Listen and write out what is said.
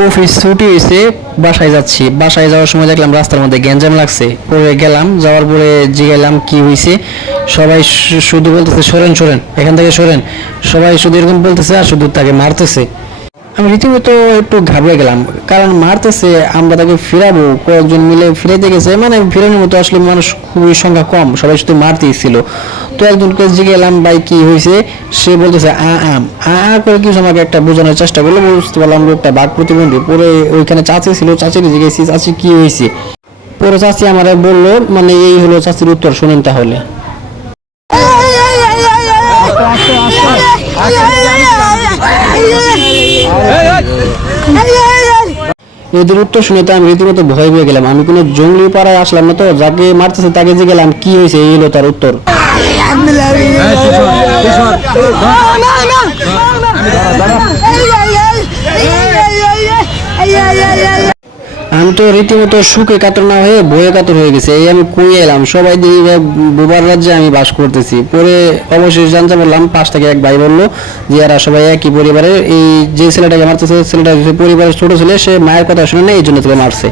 Office ছুটি হয়েছে বাসায় যাচ্ছি। বাসায় যাওয়ার সময় দেখলাম রাস্তার মধ্যে গ্যাঞ্জাম লাগছে। পরে গেলাম, যাওয়ার পরে গেলাম, কি হয়েছে সবাই শুধু বলতেছে, সরেন সরেন, এখান থেকে সরেন। সবাই শুধু এরকম বলতেছে, আর শুধু তাকে মারতেছে। আমি রীতিমতো একটু ঘাবড়ে গেলাম কারণ মারতেছে আমরা তাকে ফিরাবো কয়েকজন মিলে ফিরাইতে গেছে মানে ফিরানোর মতো আসলে মানুষ খুবই সংখ্যা কম সবাই শুধু মারতেই ছিল তো একজনকে জিগেলাম ভাই কি হয়েছে সে বলতেছে আ আম আ আ করে কিছু আমাকে একটা বোঝানোর চেষ্টা করল বুঝতে পারলাম লোকটা বাঘ প্রতিবন্ধী পরে ওইখানে চাচি ছিল চাচির জিজ্ঞেসি চাচি কি হয়েছে পরে চাচি আমার বলল মানে এই হলো চাচির উত্তর শুনেন তাহলে এদের উত্তর শুনে তো আমি রীতিমতো ভয় পেয়ে গেলাম আমি কোনো জঙ্গলি পাড়ায় আসলাম না তো যাকে মারতেছে তাকে যে গেলাম কি হয়েছে এই হলো তার উত্তর আমি তো রীতিমতো সুখে কাতর না হয়ে ভয়ে কাতর হয়ে গেছে। এই আমি কুঁয়ে এলাম। সবাই দিয়ে বুবার রাজ্যে আমি বাস করতেছি। পরে অবশেষ জানতে পারলাম, পাশ থেকে এক ভাই বলল যে, এরা সবাই একই পরিবারের। এই যে ছেলেটাকে মারতেছে, ছেলেটা পরিবারের ছোট ছেলে, সে মায়ের কথা শুনে না এই জন্য তোকে মারছে।